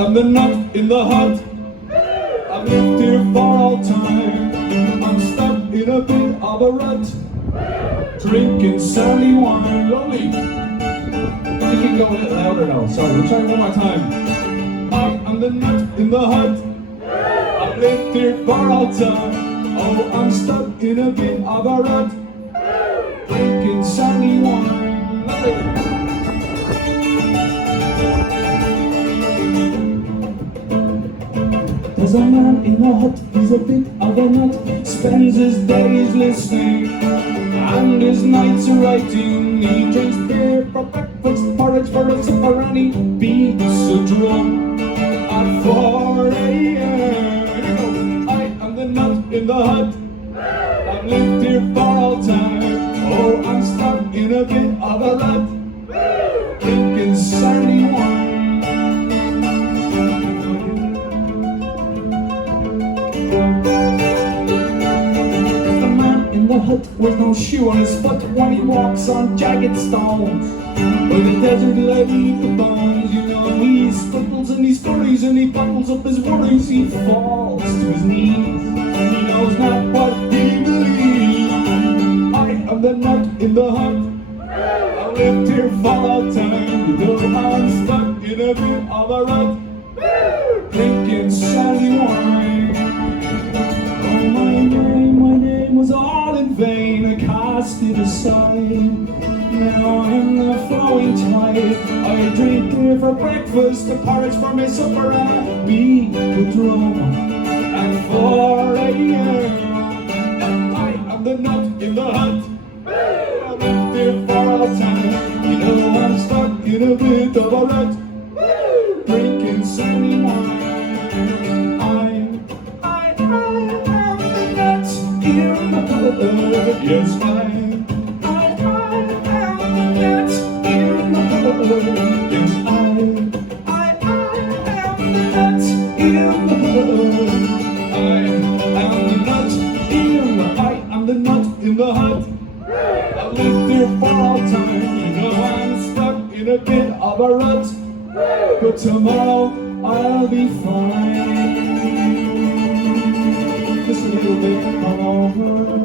am the nut in the hut. I've lived here for all time. I'm stuck in a bit of a rut, drinking sandy wine. Lovely. You can go a little louder now. Sorry, we'll try one more time. I am the nut in the hut. I've lived here for all time. Oh, I'm stuck in a bit of a rut, drinking sandy wine. Lovely. There's a man in a hut, he's a bit of a nut, spends his days listening and his nights writing. He drinks beer for breakfast, porridge for a supper, and he beats a drum at 4 a.m. I am the nut in the hut. I've lived here for all time. Oh, I'm stuck in a bit of a rut, drinking sandy wine. The hut with no shoe on his foot when he walks on jagged stones, where the desert levee the bones. You know, he scribbles and he scurries and he bundles up his worries. He falls to his knees, he knows not what he believes. I am the nut in the hut. I lived here for all time, though I'm stuck in a bit of a rut, drinking sandy wine. Oh, my name was all in vain, I cast it aside. Now I'm the flowing tide. I drink beer for breakfast, the porridge for my supper, and I beat the drum at 4 a.m. I am the nut in the hut. I've lived here for all time. You know I'm stuck in a bit of a rut, drinking sandy wine. Yes, I am the nut in the hut. Yes, I am the nut in the hut. I am the nut in the hut. I've lived here for all time. You know I'm stuck in a bit of a rut, but tomorrow I'll be fine. Just a little bit over.